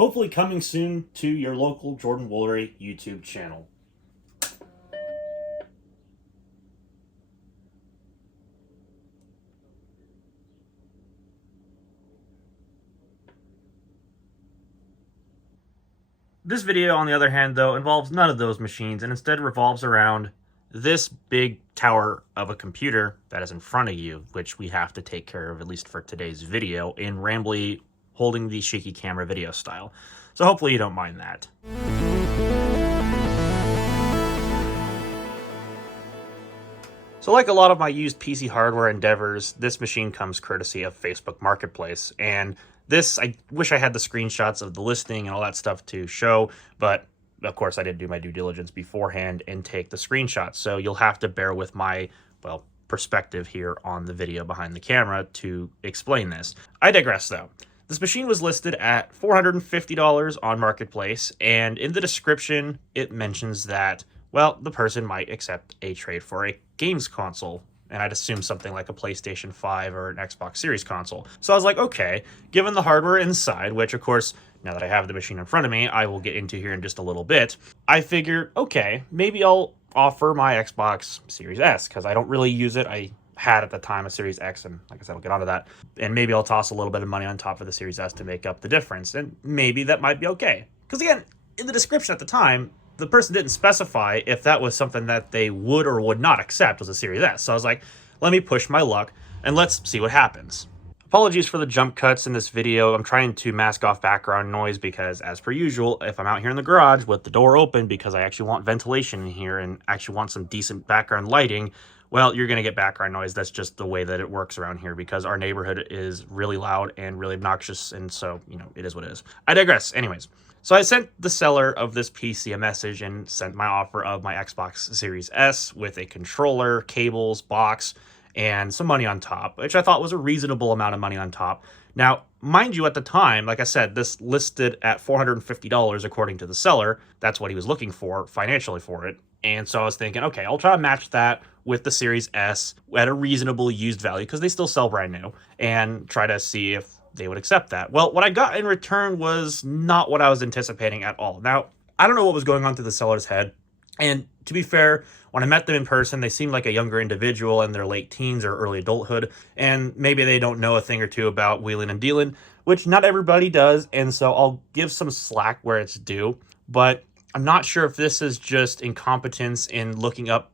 hopefully coming soon to your local Jordan Woolery YouTube channel. This video, on the other hand, though, involves none of those machines and instead revolves around this big tower of a computer that is in front of you, which we have to take care of, at least for today's video, in rambly holding the shaky camera video style. So hopefully you don't mind that. So like a lot of my used PC hardware endeavors, this machine comes courtesy of Facebook Marketplace, and this, I wish I had the screenshots of the listing and all that stuff to show, but of course I didn't do my due diligence beforehand and take the screenshots, so you'll have to bear with my, well, perspective here on the video behind the camera to explain this. I digress though. This machine was listed at $450 on Marketplace, and in the description it mentions that, well, the person might accept a trade for a games console, and I'd assume something like a PlayStation 5 or an Xbox Series console. So I was like, okay, given the hardware inside, which of course, now that I have the machine in front of me, I will get into here in just a little bit, I figured, okay, maybe I'll offer my Xbox Series S, because I don't really use it. I had at the time a Series X, and like I said, I'll get onto that. And maybe I'll toss a little bit of money on top of the Series S to make up the difference, and maybe that might be okay. Because again, in the description at the time, the person didn't specify if that was something that they would or would not accept was a Series S. So I was like, let me push my luck and let's see what happens. Apologies for the jump cuts in this video. I'm trying to mask off background noise because, as per usual, if I'm out here in the garage with the door open because I actually want ventilation in here and actually want some decent background lighting, well, you're going to get background noise. That's just the way that it works around here because our neighborhood is really loud and really obnoxious, and so, you know, it is what it is. I digress. Anyways. So I sent the seller of this PC a message and sent my offer of my Xbox Series S with a controller, cables, box, and some money on top, which I thought was a reasonable amount of money on top. Now, mind you, at the time, like I said, this listed at $450 according to the seller. That's what he was looking for financially for it. And so I was thinking, okay, I'll try to match that with the Series S at a reasonable used value because they still sell brand new, and try to see if they would accept that. Well, what I got in return was not what I was anticipating at all. Now, I don't know what was going on through the seller's head. And to be fair, when I met them in person, they seemed like a younger individual in their late teens or early adulthood. And maybe they don't know a thing or two about wheeling and dealing, which not everybody does. And so I'll give some slack where it's due. But I'm not sure if this is just incompetence in looking up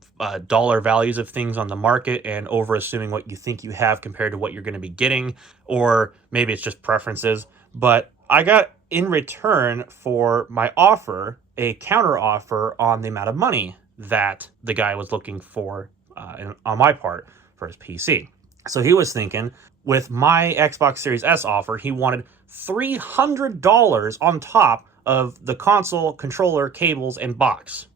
dollar values of things on the market and over assuming what you think you have compared to what you're going to be getting, or maybe it's just preferences. But I got in return for my offer a counter offer on the amount of money that the guy was looking for on my part for his PC. So he was thinking with my Xbox Series S offer, he wanted $300 on top of the console, controller, cables, and box,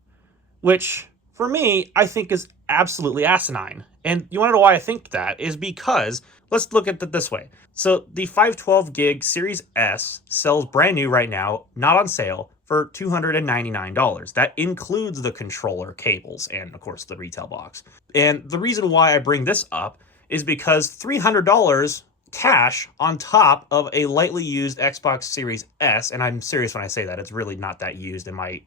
which for me, I think is absolutely asinine. And you want to know why I think that is because, let's look at it this way. So the 512 gig Series S sells brand new right now, not on sale, for $299. That includes the controller, cables, and of course the retail box. And the reason why I bring this up is because $300 cash on top of a lightly used Xbox Series S, and I'm serious when I say that, it's really not that used in my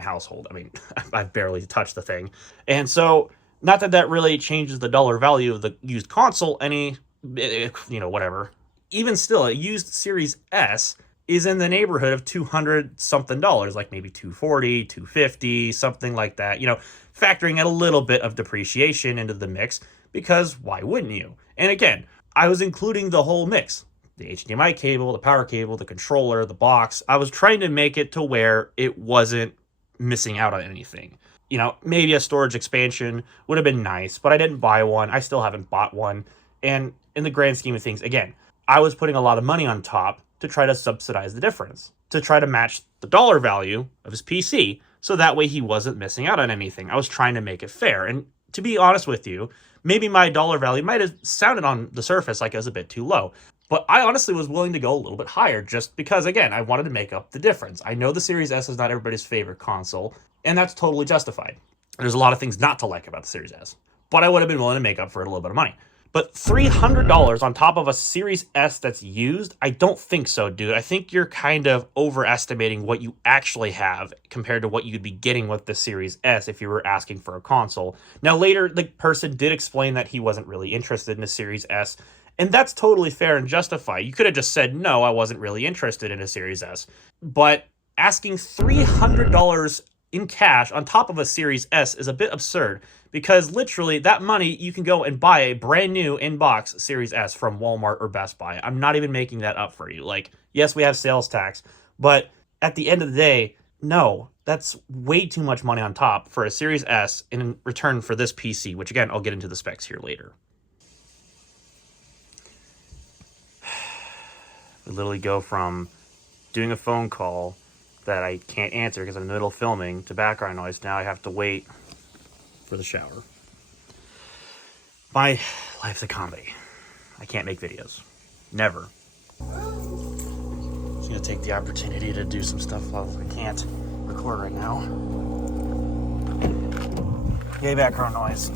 household. I mean, I've barely touched the thing. And so, not that that really changes the dollar value of the used console any, you know, whatever. Even still, a used Series S is in the neighborhood of $200 something, like maybe $240, $250, something like that, you know, factoring in a little bit of depreciation into the mix, because why wouldn't you? And again, I was including the whole mix. The HDMI cable, the power cable, the controller, the box. I was trying to make it to where it wasn't missing out on anything. You know, maybe a storage expansion would have been nice, but I didn't buy one. I still haven't bought one. And in the grand scheme of things, again, I was putting a lot of money on top to try to subsidize the difference, to try to match the dollar value of his PC, so that way he wasn't missing out on anything. I was trying to make it fair. And to be honest with you, maybe my dollar value might have sounded on the surface like it was a bit too low. But I honestly was willing to go a little bit higher just because, again, I wanted to make up the difference. I know the Series S is not everybody's favorite console, and that's totally justified. There's a lot of things not to like about the Series S, but I would have been willing to make up for it a little bit of money. But $300 on top of a Series S that's used? I don't think so, dude. I think you're kind of overestimating what you actually have compared to what you'd be getting with the Series S if you were asking for a console. Now, later, the person did explain that he wasn't really interested in the Series S, and that's totally fair and justified. You could have just said, no, I wasn't really interested in a Series S. But asking $300 in cash on top of a Series S is a bit absurd, because literally that money you can go and buy a brand new in-box Series S from Walmart or Best Buy. I'm not even making that up for you. Like, yes, we have sales tax, but at the end of the day, no, that's way too much money on top for a Series S in return for this PC, which again, I'll get into the specs here later. We literally go from doing a phone call that I can't answer because I'm in the middle of filming to background noise. Now I have to wait for the shower. My life's a comedy. I can't make videos. Never. Just gonna take the opportunity to do some stuff while I can't record right now. Yay, background noise.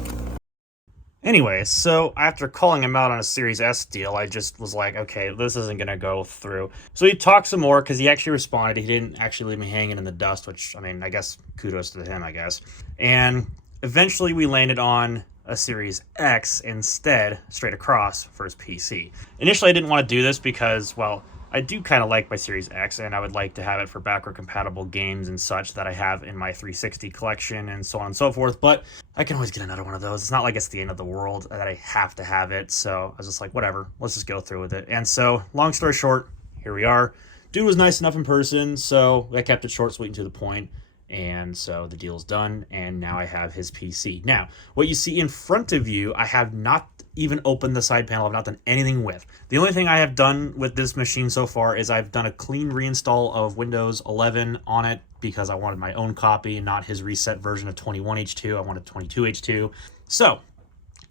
Anyway, so after calling him out on a Series S deal, I just was like, okay, this isn't going to go through. So he talked some more because he actually responded. He didn't actually leave me hanging in the dust, which, I mean, I guess kudos to him, I guess. And eventually we landed on a Series X instead, straight across for his PC. Initially, I didn't want to do this because, well, I do kind of like my Series X, and I would like to have it for backward-compatible games and such that I have in my 360 collection and so on and so forth, but I can always get another one of those. It's not like it's the end of the world that I have to have it, so I was just like, whatever, let's just go through with it. And so, long story short, here we are. Dude was nice enough in person, so I kept it short, sweet, and to the point. And so the deal's done, and now I have his PC. Now, what you see in front of you, I have not even opened the side panel. I've not done anything with. The only thing I have done with this machine so far is I've done a clean reinstall of Windows 11 on it because I wanted my own copy, not his reset version of 21H2. I wanted 22H2. So,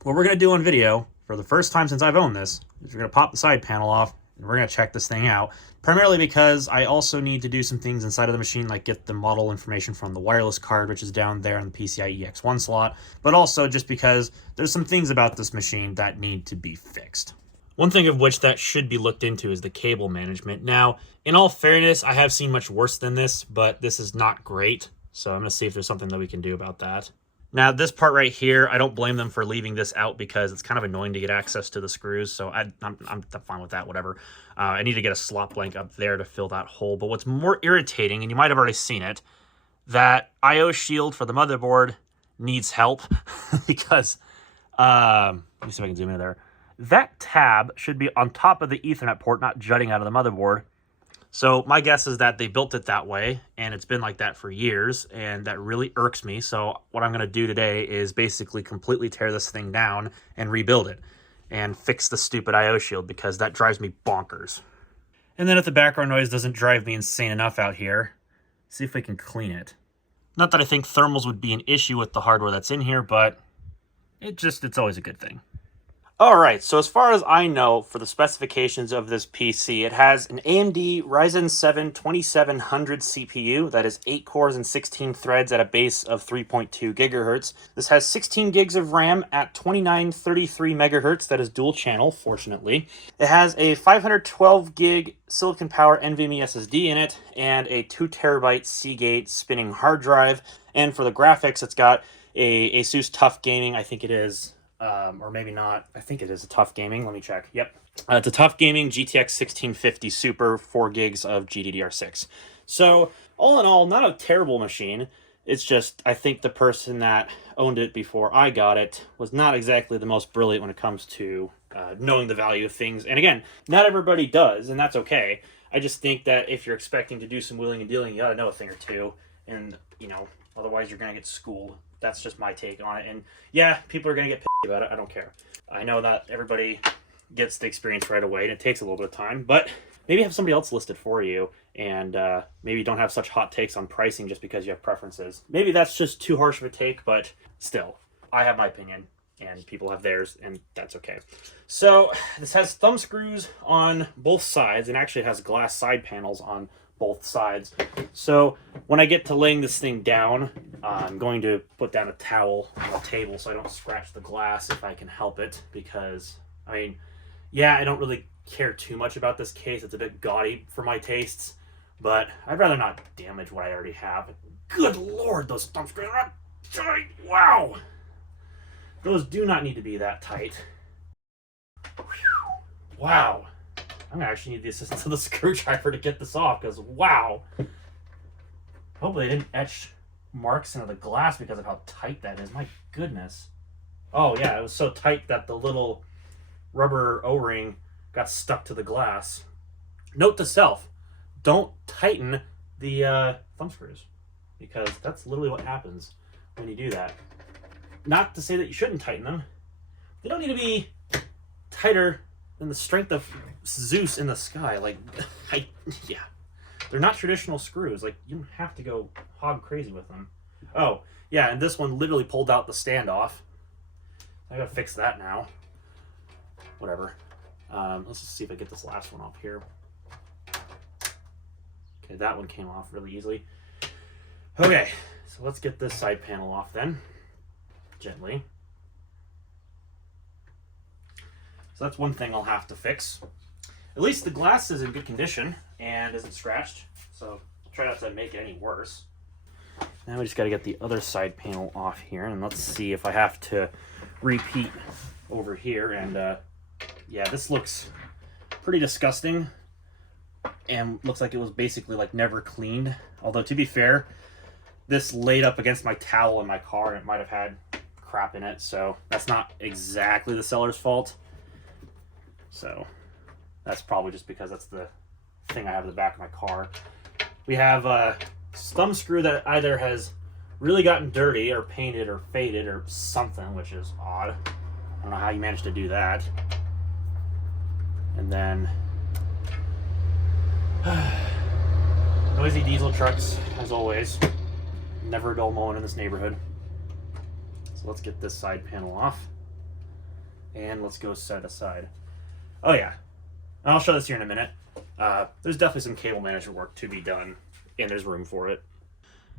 what we're going to do on video, for the first time since I've owned this, is we're going to pop the side panel off, and we're going to check this thing out. Primarily because I also need to do some things inside of the machine, like get the model information from the wireless card, which is down there in the PCIe X1 slot, but also just because there's some things about this machine that need to be fixed. One thing of which that should be looked into is the cable management. Now, in all fairness, I have seen much worse than this, but this is not great, so I'm going to see if there's something that we can do about that. Now, this part right here, I don't blame them for leaving this out because it's kind of annoying to get access to the screws, so I'm fine with that, whatever. I need to get a slot blank up there to fill that hole, but what's more irritating, and you might have already seen it, that I/O shield for the motherboard needs help because, let me see if I can zoom in there. That tab should be on top of the Ethernet port, not jutting out of the motherboard. So my guess is that they built it that way, and it's been like that for years, and that really irks me. So what I'm going to do today is basically completely tear this thing down and rebuild it and fix the stupid I/O shield because that drives me bonkers. And then if the background noise doesn't drive me insane enough out here, see if we can clean it. Not that I think thermals would be an issue with the hardware that's in here, but it's always a good thing. Alright, so as far as I know for the specifications of this PC, it has an AMD Ryzen 7 2700 CPU that is 8 cores and 16 threads at a base of 3.2 gigahertz. This has 16 gigs of RAM at 2933 megahertz, that is dual channel, fortunately. It has a 512 gig Silicon Power NVMe SSD in it, and a 2 terabyte Seagate spinning hard drive. And for the graphics, it's got a Asus TUF Gaming, I think it is. Or maybe not. I think it is a TUF Gaming. Let me check. Yep. It's a TUF Gaming GTX 1650 Super, 4 gigs of GDDR6. So, all in all, not a terrible machine. It's just, I think the person that owned it before I got it was not exactly the most brilliant when it comes to knowing the value of things. And again, not everybody does, and that's okay. I just think that if you're expecting to do some wheeling and dealing, you gotta know a thing or two. And, you know, otherwise you're gonna get schooled. That's just my take on it. And yeah, people are going to get pissed about it. I don't care. I know that everybody gets the experience right away, and it takes a little bit of time. But maybe have somebody else list it for you, and maybe don't have such hot takes on pricing just because you have preferences. Maybe that's just too harsh of a take, but still, I have my opinion, and people have theirs, and that's okay. So this has thumb screws on both sides, and actually it has glass side panels on both sides. So when I get to laying this thing down, I'm going to put down a towel on the table so I don't scratch the glass if I can help it, because I mean, yeah, I don't really care too much about this case. It's a bit gaudy for my tastes, but I'd rather not damage what I already have. Good lord, those thumb screws are not tight. Wow. Those do not need to be that tight. Whew. Wow. I'm going to actually need the assistance of the screwdriver to get this off, because wow. Hopefully they didn't etch marks into the glass because of how tight that is. My goodness. Oh yeah, it was so tight that the little rubber O-ring got stuck to the glass. Note to self, don't tighten the thumb screws, because that's literally what happens when you do that. Not to say that you shouldn't tighten them. They don't need to be tighter than the strength of Zeus in the sky. Like, yeah. They're not traditional screws. Like, you don't have to go hog crazy with them. Oh, yeah, and this one literally pulled out the standoff. I gotta fix that now. Whatever. Let's just see if I get this last one off here. Okay, that one came off really easily. Okay, so let's get this side panel off then. Gently. So that's one thing I'll have to fix. At least the glass is in good condition and isn't scratched, so I'll try not to make it any worse. Now we just got to get the other side panel off here, and let's see if I have to repeat over here. And yeah, this looks pretty disgusting and looks like it was basically like never cleaned. Although to be fair, this laid up against my towel in my car and it might have had crap in it, so that's not exactly the seller's fault. So that's probably just because that's the thing I have in the back of my car. We have a thumb screw that either has really gotten dirty or painted or faded or something, which is odd. I don't know how you managed to do that. And then noisy diesel trucks, as always. Never a dull moment in this neighborhood. So let's get this side panel off. And let's go set aside. Oh yeah, I'll show this here in a minute. There's definitely some cable management work to be done, and there's room for it.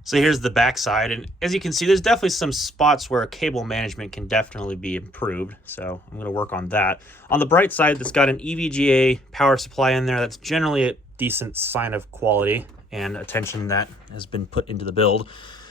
So here's the back side, and as you can see, there's definitely some spots where cable management can definitely be improved, so I'm going to work on that. On the bright side, it's got an EVGA power supply in there. That's generally a decent sign of quality and attention that has been put into the build,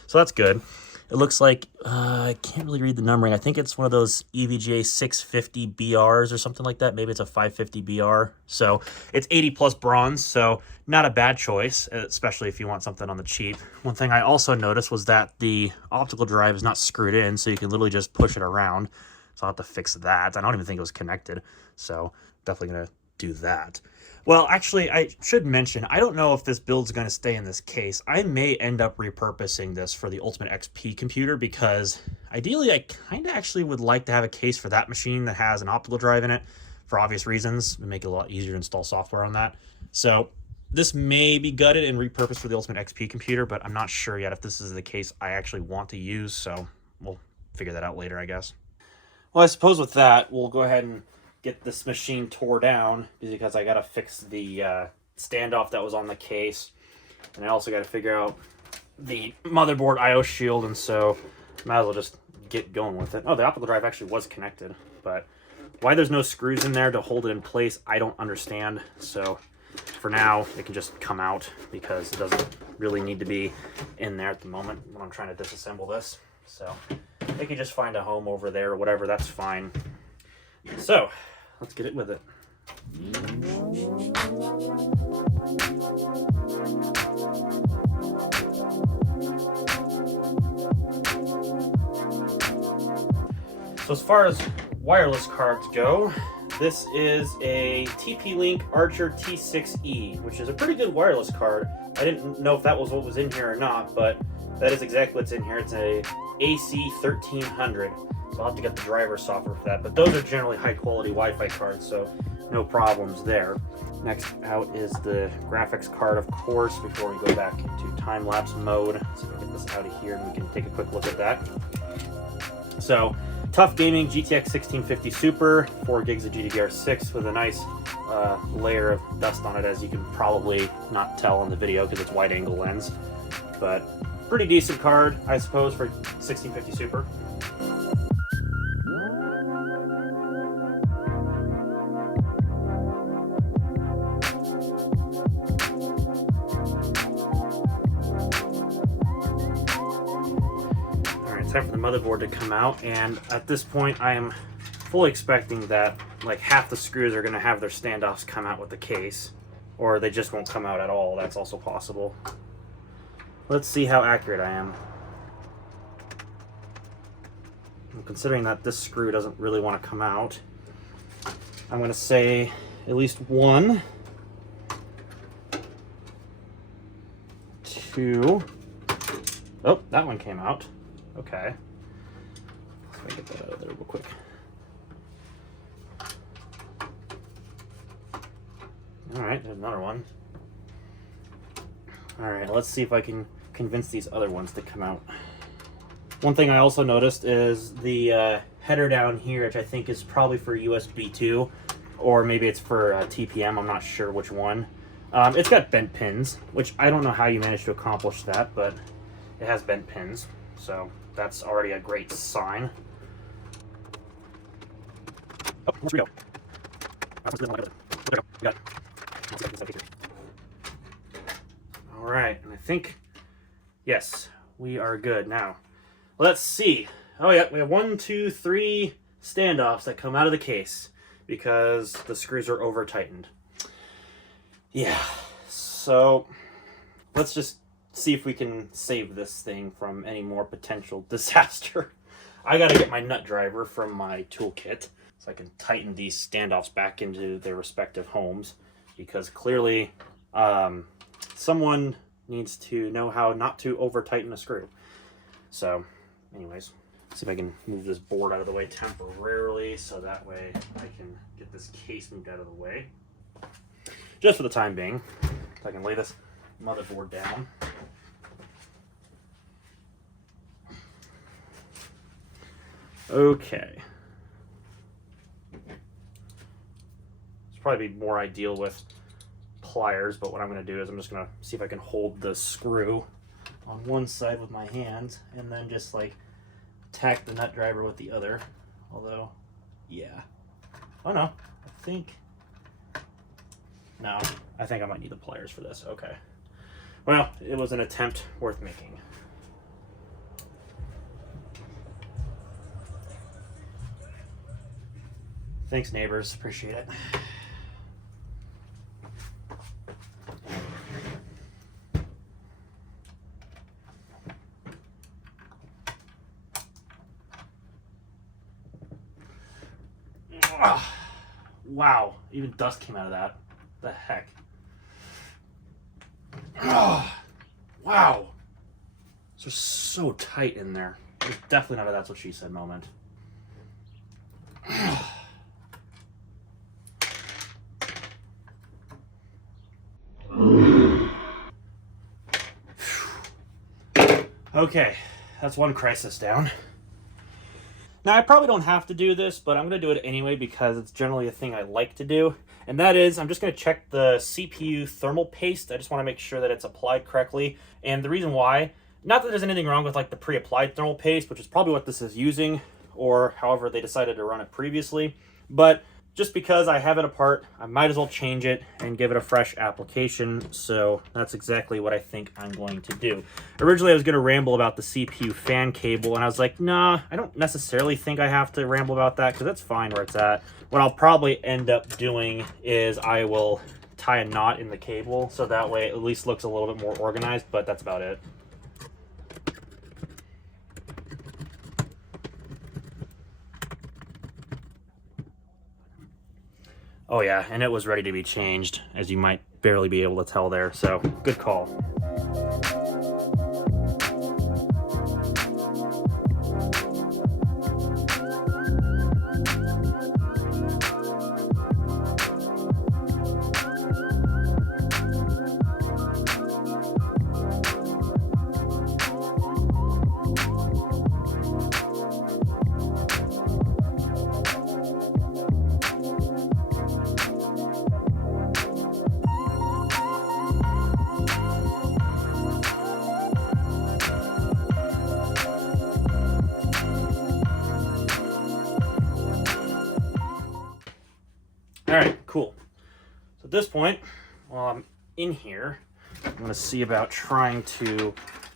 so that's good. It looks like, I can't really read the numbering. I think it's one of those EVGA 650 BRs or something like that. Maybe it's a 550 BR. So it's 80 plus bronze, so not a bad choice, especially if you want something on the cheap. One thing I also noticed was that the optical drive is not screwed in, so you can literally just push it around. So I'll have to fix that. I don't even think it was connected, so definitely gonna do that. Well, actually, I should mention, I don't know if this build's going to stay in this case. I may end up repurposing this for the Ultimate XP computer, because ideally I kind of actually would like to have a case for that machine that has an optical drive in it for obvious reasons. It would make it a lot easier to install software on that. So this may be gutted and repurposed for the Ultimate XP computer, but I'm not sure yet if this is the case I actually want to use, so we'll figure that out later, I guess. Well, I suppose with that, we'll go ahead and get this machine tore down, because I gotta fix the standoff that was on the case, and I also gotta figure out the motherboard IO shield, and so might as well just get going with it. Oh, the optical drive actually was connected, but why there's no screws in there to hold it in place, I don't understand. So for now, it can just come out because it doesn't really need to be in there at the moment when I'm trying to disassemble this. So they can just find a home over there or whatever, that's fine. So let's get it with it. So as far as wireless cards go, this is a TP-Link Archer T6E, which is a pretty good wireless card. I didn't know if that was what was in here or not, but that is exactly what's in here. It's a AC1300. So I'll have to get the driver software for that. But those are generally high quality Wi-Fi cards, so no problems there. Next out is the graphics card, of course, before we go back into time-lapse mode. So we get this out of here and we can take a quick look at that. So, Tough Gaming GTX 1650 Super, 4 gigs of GDDR6 with a nice layer of dust on it, as you can probably not tell in the video because it's wide-angle lens. But pretty decent card, I suppose, for 1650 Super. time for the motherboard to come out, and at this point I am fully expecting that like half the screws are going to have their standoffs come out with the case, or they just won't come out at all. That's also possible. Let's see how accurate I am. Considering that this screw doesn't really want to come out, I'm going to say at least 1, 2. Oh, that one came out. Okay. Let me get that out of there real quick. All right, there's another one. All right, let's see if I can convince these other ones to come out. One thing I also noticed is the header down here, which I think is probably for USB 2, or maybe it's for TPM, I'm not sure which one. It's got bent pins, which I don't know how you managed to accomplish that, but it has bent pins, so that's already a great sign. Oh, let's go. All right, and I think, yes, we are good now. Let's see. Oh yeah, we have 1, 2, 3 standoffs that come out of the case because the screws are over tightened. Yeah, so let's just see if we can save this thing from any more potential disaster. I gotta get my nut driver from my toolkit so I can tighten these standoffs back into their respective homes, because clearly someone needs to know how not to over tighten a screw. So anyways, see if I can move this board out of the way temporarily so that way I can get this case moved out of the way. Just for the time being, so I can lay this motherboard down. Okay. It's probably be more ideal with pliers, but what I'm going to do is I'm just going to see if I can hold the screw on one side with my hands and then just like tack the nut driver with the other. Although, yeah. Oh no, I think I might need the pliers for this. Okay. Well, it was an attempt worth making. Thanks, neighbors. Appreciate it. Wow, even dust came out of that. The heck? Wow. They're so tight in there. It's definitely not a "that's what she said" moment. Okay, that's one crisis down. Now, I probably don't have to do this, but I'm going to do it anyway because it's generally a thing I like to do. And that is, I'm just going to check the CPU thermal paste. I just want to make sure that it's applied correctly. And the reason why, not that there's anything wrong with like the pre-applied thermal paste, which is probably what this is using, or however they decided to run it previously. But just because I have it apart, I might as well change it and give it a fresh application. So that's exactly what I think I'm going to do. Originally, I was going to ramble about the CPU fan cable, and I was like, nah, I don't necessarily think I have to ramble about that because that's fine where it's at. What I'll probably end up doing is I will tie a knot in the cable so that way it at least looks a little bit more organized, but that's about it. Oh yeah, and it was ready to be changed, as you might barely be able to tell there, so good call. All right, cool. So at this point, while I'm in here, I'm going to see about trying to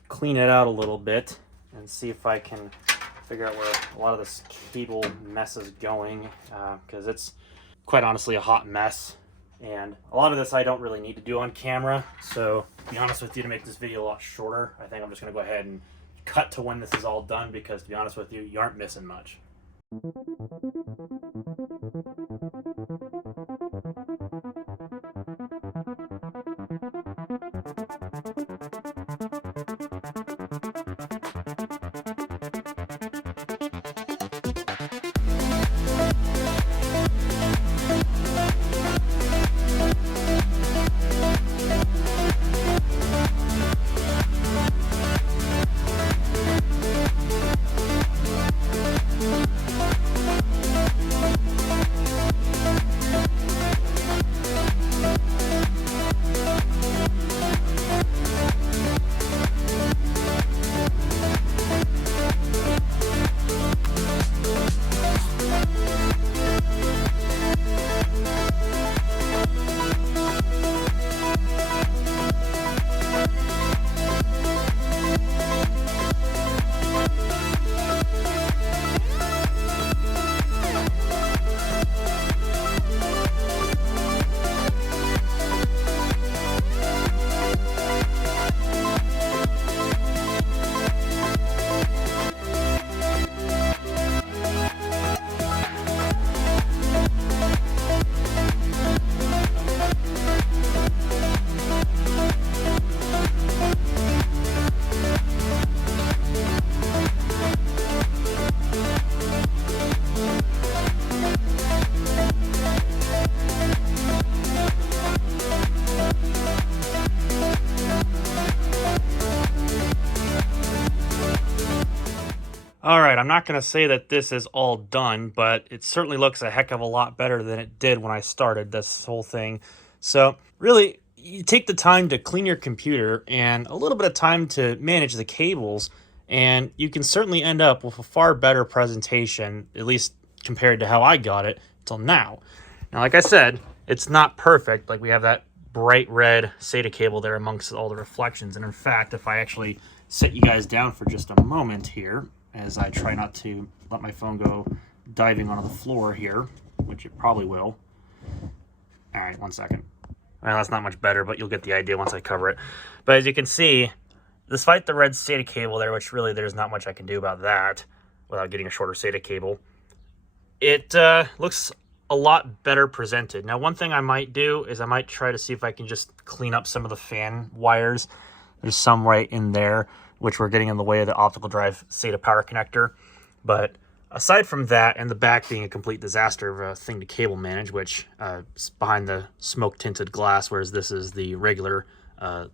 clean it out a little bit and and see if I can figure out where a lot of this cable mess is going, because it's quite honestly a hot mess. And a lot of this I don't really need to do on camera, so to be honest with you, to make this video a lot shorter, I think I'm just going to go ahead and cut to when this is all done, because to be honest with you, you aren't missing much. Alright, I'm not going to say that this is all done, but it certainly looks a heck of a lot better than it did when I started this whole thing. So, really, you take the time to clean your computer and a little bit of time to manage the cables, and you can certainly end up with a far better presentation, at least compared to how I got it till now. Now, like I said, it's not perfect. Like, we have that bright red SATA cable there amongst all the reflections, and in fact, if I actually set you guys down for just a moment here, as I try not to let my phone go diving onto the floor here, which it probably will. All right, 1 second. Well, that's not much better, but you'll get the idea once I cover it. But as you can see, despite the red SATA cable there, which really there's not much I can do about that without getting a shorter SATA cable, it looks a lot better presented. Now, one thing I might do is I might try to see if I can just clean up some of the fan wires. There's some right in there, which were getting in the way of the optical drive SATA power connector. But aside from that, and the back being a complete disaster of a thing to cable manage, which is behind the smoke tinted glass, whereas this is the regular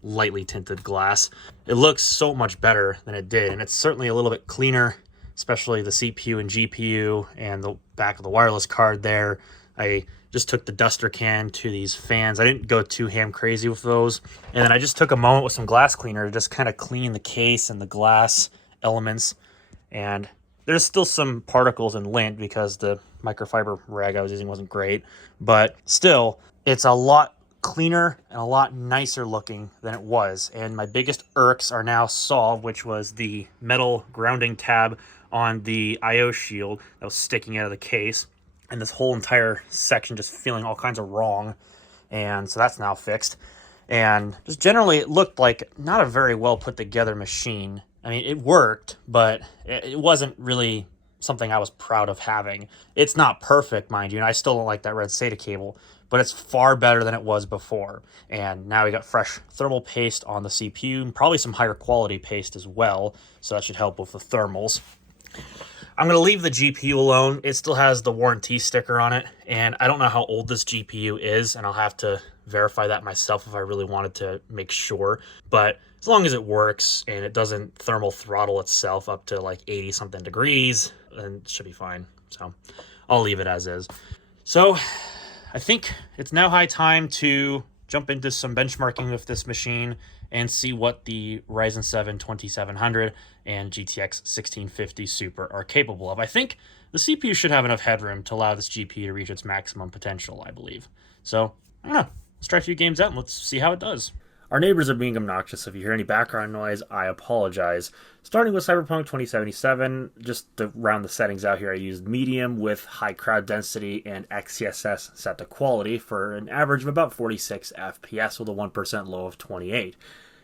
lightly tinted glass, it looks so much better than it did. And it's certainly a little bit cleaner, especially the CPU and GPU and the back of the wireless card there. I just took the duster can to these fans. I didn't go too ham crazy with those. And then I just took a moment with some glass cleaner to just kind of clean the case and the glass elements. And there's still some particles and lint because the microfiber rag I was using wasn't great. But still, it's a lot cleaner and a lot nicer looking than it was. And my biggest irks are now solved, which was the metal grounding tab on the I/O shield that was sticking out of the case. And this whole entire section just feeling all kinds of wrong. And so that's now fixed. And just generally, it looked like not a very well put together machine. I mean, it worked, but it wasn't really something I was proud of having. It's not perfect, mind you, and I still don't like that red SATA cable, but it's far better than it was before. And now we got fresh thermal paste on the CPU, and probably some higher quality paste as well, so that should help with the thermals. I'm going to leave the GPU alone. It still has the warranty sticker on it, and I don't know how old this GPU is, and I'll have to verify that myself if I really wanted to make sure. But as long as it works and it doesn't thermal throttle itself up to like 80-something degrees, then it should be fine. So I'll leave it as is. So I think it's now high time to jump into some benchmarking with this machine and see what the Ryzen 7 2700 and GTX 1650 Super are capable of. I think the CPU should have enough headroom to allow this GPU to reach its maximum potential, I believe. So, I don't know. Let's try a few games out and let's see how it does. Our neighbors are being obnoxious. If you hear any background noise, I apologize. Starting with Cyberpunk 2077, just to round the settings out here, I used medium with high crowd density and XCSS set to quality for an average of about 46 FPS with a 1% low of 28.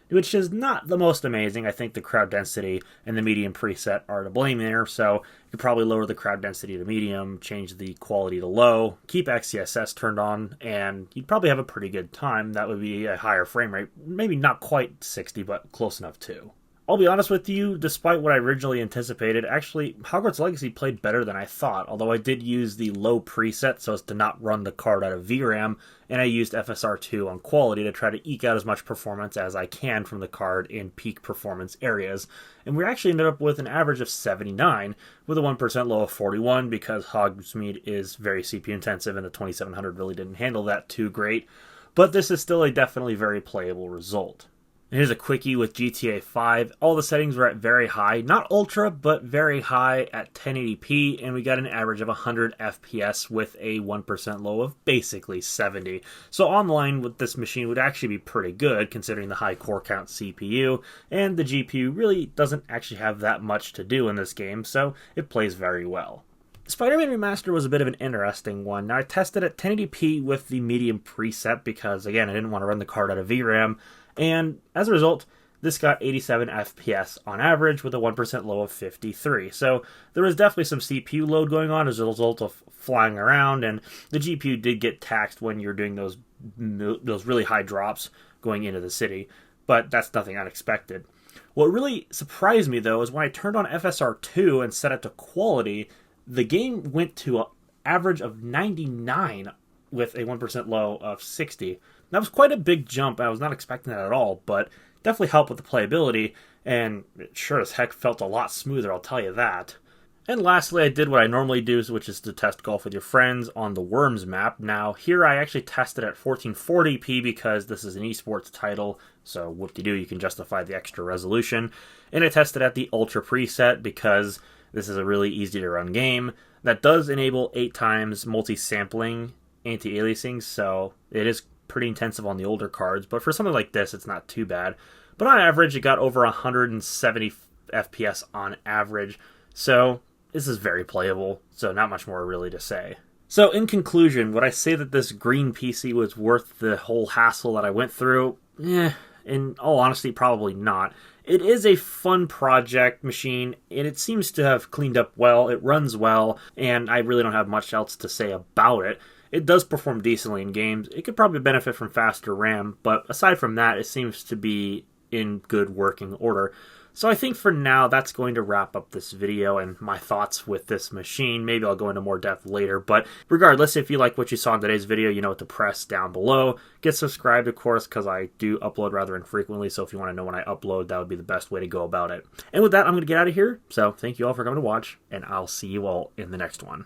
Which is not the most amazing. I think the crowd density and the medium preset are to blame there, so you could probably lower the crowd density to medium, change the quality to low, keep XCSS turned on, and you'd probably have a pretty good time. That would be a higher frame rate, maybe not quite 60, but close enough too. I'll be honest with you, despite what I originally anticipated, actually, Hogwarts Legacy played better than I thought, although I did use the low preset so as to not run the card out of VRAM, and I used FSR2 on quality to try to eke out as much performance as I can from the card in peak performance areas. And we actually ended up with an average of 79, with a 1% low of 41, because Hogsmeade is very CPU intensive, and the 2700 really didn't handle that too great. But this is still a definitely very playable result. And here's a quickie with GTA 5. All the settings were at very high, not ultra, but very high at 1080p, and we got an average of 100 FPS with a 1% low of basically 70. So online with this machine would actually be pretty good, considering the high core count CPU, and the GPU really doesn't actually have that much to do in this game, so it plays very well. Spider-Man Remastered was a bit of an interesting one. Now, I tested at 1080p with the medium preset because, again, I didn't want to run the card out of VRAM, and as a result, this got 87 FPS on average with a 1% low of 53. So there was definitely some CPU load going on as a result of flying around, and the GPU did get taxed when you're doing those really high drops going into the city, but that's nothing unexpected. What really surprised me, though, is when I turned on FSR2 and set it to quality, the game went to an average of 99 with a 1% low of 60. That was quite a big jump. I was not expecting that at all, but definitely helped with the playability, and it sure as heck felt a lot smoother, I'll tell you that. And lastly, I did what I normally do, which is to test golf with your friends on the Worms map. Now, here I actually tested at 1440p because this is an esports title, so whoop-de-doo, you can justify the extra resolution. And I tested at the Ultra preset because this is a really easy-to-run game that does enable 8 times multi-sampling anti-aliasing, so it is pretty intensive on the older cards, but for something like this, it's not too bad. But on average, it got over 170 FPS on average, so this is very playable, so not much more really to say. So in conclusion, would I say that this green PC was worth the whole hassle that I went through? In all honesty, probably not. It is a fun project machine, and it seems to have cleaned up well, it runs well, and I really don't have much else to say about it. It does perform decently in games. It could probably benefit from faster RAM, but aside from that, it seems to be in good working order. So I think for now, that's going to wrap up this video and my thoughts with this machine. Maybe I'll go into more depth later, but regardless, if you like what you saw in today's video, you know what to press down below. Get subscribed, of course, because I do upload rather infrequently, so if you want to know when I upload, that would be the best way to go about it. And with that, I'm going to get out of here, so thank you all for coming to watch, and I'll see you all in the next one.